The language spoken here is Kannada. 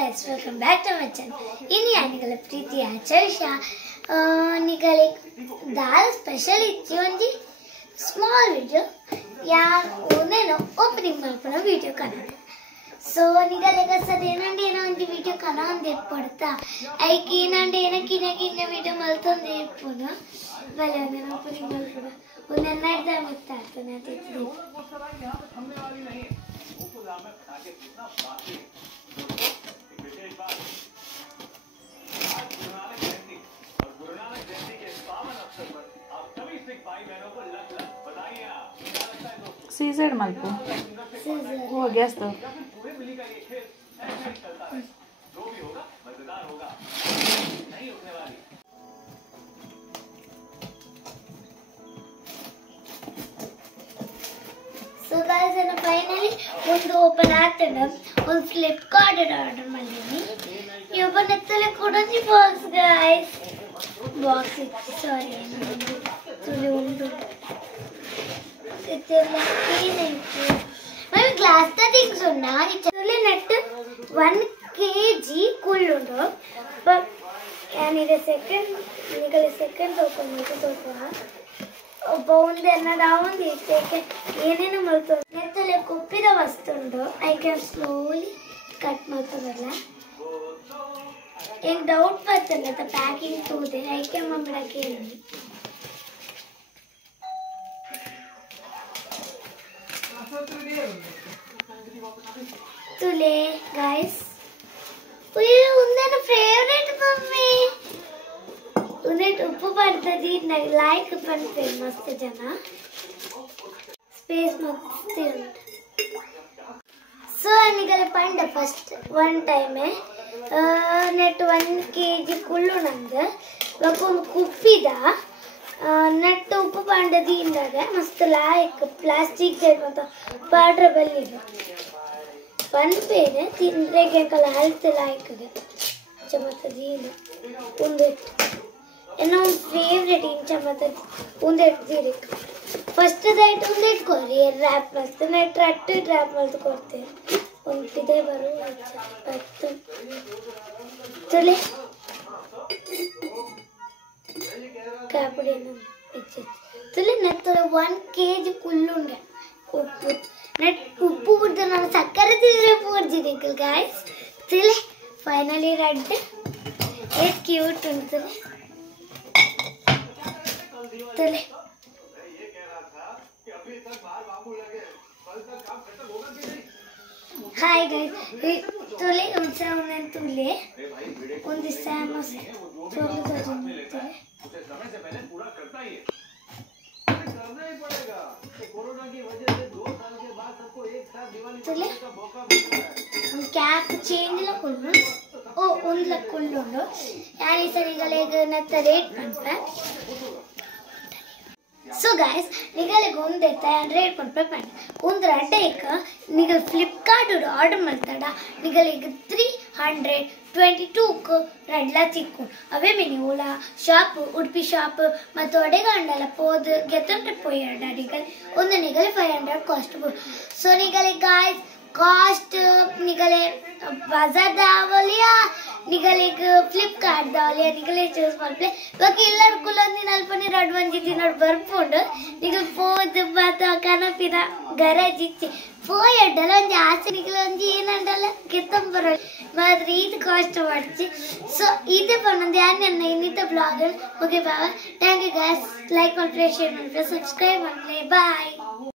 guys, welcome back to my channel. Ini anigala Preeti Acharisha. Nigale dal special ichi small video. Ya oneno opening malpana video kana. So nigale gasade enandi ena ondi video kana ande padta. Aiki enandi ena kina video maltonde epona. Vale oneno opening malpana. Unna idda mitta na titri. सीजर मल्पू हो गया तो So guys, and finally ಒಂದು ಓಪನ್ ಆಗ್ತದೆ ಒಂದು ಫ್ಲಿಪ್ಕಾರ್ಟ್ ಆರ್ಡರ್ ಮಾಡಿದ್ದೀನಿ ಈ ಓಪನ್ ಎತ್ತಲೆ ಕೊಡೋದು ಬಾಕ್ಸ್ ಗೈಸ್ ಬಾಕ್ಸ್ ಇತ್ತು ಸಾರಿ ತುಳಿ ಉಂಟು ಇದೆಲ್ಲ ಏನಾಯ್ತು మరి గ్లాస్ తో థింగ్స్ ఉన్నా ఇచ్చలే నెట్ 1 kg కుళ్ళుండు బట్ యానిదే సెకండ్ ఓపెన్ ಮಾಡ್ತಾ ಒಬ್ಬ ಒಂದೆನ್ನ ಡೌನ್ ಇಟ್ಟಕ್ಕೆ ಏನೇನು ಮಾಡ್ತಾರೆ ನೆತ್ತಲೆ ಕುಪ್ಪಿದ ವಸ್ತು ಉಂಟು ಐ ಕ್ಯಾನ್ ಸ್ಲೋಲಿ ಕಟ್ ಮಾಡ್ತಾರಲ್ಲ ಏನ್ ಡೌಟ್ ಬರ್ತಲ್ಲ ಪ್ಯಾಕಿಂಗ್ ತೂದೆ ಐ ಕ್ಯಾನ್ ಮಾಡ್ಬಿಡಕ್ಕೆ ತುಲೆ ಗೈಸ್ ಉಂದೇನ ಫೇವರೇಟ್ ಮಮ್ಮಿ उन्हें उप्पु पड़तदी लाइक पड़ते मस्त जना स्पेस मस्त सो निगले पंड first one time net 1 kg कुल्लु नंद वकोंद कुप्पिद नेट उप्पु पंडदी इंदागे मस्त लाइक प्लास्टिक जेट मत पाड्र बल्लिदे पन पेने तिंद्रे केकल हेल्थ लाइक गे चमतदी उंदे एनो फेवरेट इंचा मतलब उंदे दिरिक फर्स्ट दैट उंदे कोरी रैप मस्त ने ट्रैक्टर रैप मत करते उनके बरो अच्छा पत्त चले कापड़े न इच्छे चले ने तो 1 kg कुल्लुंगे उप्पु ने उप्पु बुड्ड ना सक्कर तिरे पोर्जी निकल गाइस चले फाइनली रेड ये क्यूट उंटदे चले हाय गाइस तुले उनसे उन्हें तुले उन दिशाओं से चलो तो चले समय से पहले पूरा करता ही है करना ही पड़ेगा कोरोना की वजह से 2 साल के बाद सबको एक साथ दिवाली का मौका मिल रहा है हम कैप चेंज ला कोल्लो ओ उन ला कोल्लो यानी सरिगले नत्त रेट पंपा सो गाइस निगले गोन देता है 100 रुपए पड़ उन रेट एक निगल फ्लिपकार्ट आर्डर ಮಾಡ್ತಾಡ ನಿಗಲೆ 322 కు రెడ్లా చిక్కు అవే మినివుల షాప్ ఉడిపి షాప్ ಮತ್ತು ಒಡೆಗಂಡಲ ಪೋದು ಗೆತ್ತಂಟೆ ಪೋಯಡ ನಿಗಲೆ ಒಂದು ನಿಗಲೆ 500 ಕಾಸ್ಟ್ ಸೋ ನಿಗಲೆ गाइस कास्ट निगले बाजार दावलिया निगले फ्लिपकार्ट दावलिया निगले चूस ಮಾಡ್ಲೆ ಬಾಕಿ ಎಲ್ಲರ ಕುಲೊಂದಿ ನಲ್ಪನೆ ರಡ್ ಒಂಜಿ ದಿನ ಬರ್ಪುಂಡು ನಿಗಲ್ ಪೋದ್ ಬಾತ ಕನಪಿನ ಗರಜಿಚ್ಚಿ ಪೋಯಡ್ಡಲ ಒಂಜಿ ಆಸೆ ನಿಗಲ ಒಂಜಿ ಏನಂಡಲ ಗೆತ್ತಂ ಬರ ಮಾತ್ರ ಇದು ಕಾಸ್ಟ್ ಮಾಡ್ಚಿ ಸೊ ಇದು ಪನ್ನೊಂದು ಯಾನ್ನ ಇನ್ನಿತ ಬ್ಲಾಗ್ ಓಕೆ ಬಾಬಾ ಥ್ಯಾಂಕ್ ಯು ಗೈಸ್ ಲೈಕ್ ಮಾಡಿ ಶೇರ್ ಮಾಡಿ ಸಬ್ಸ್ಕ್ರೈಬ್ ಮಾಡಿ ಬಾಯ್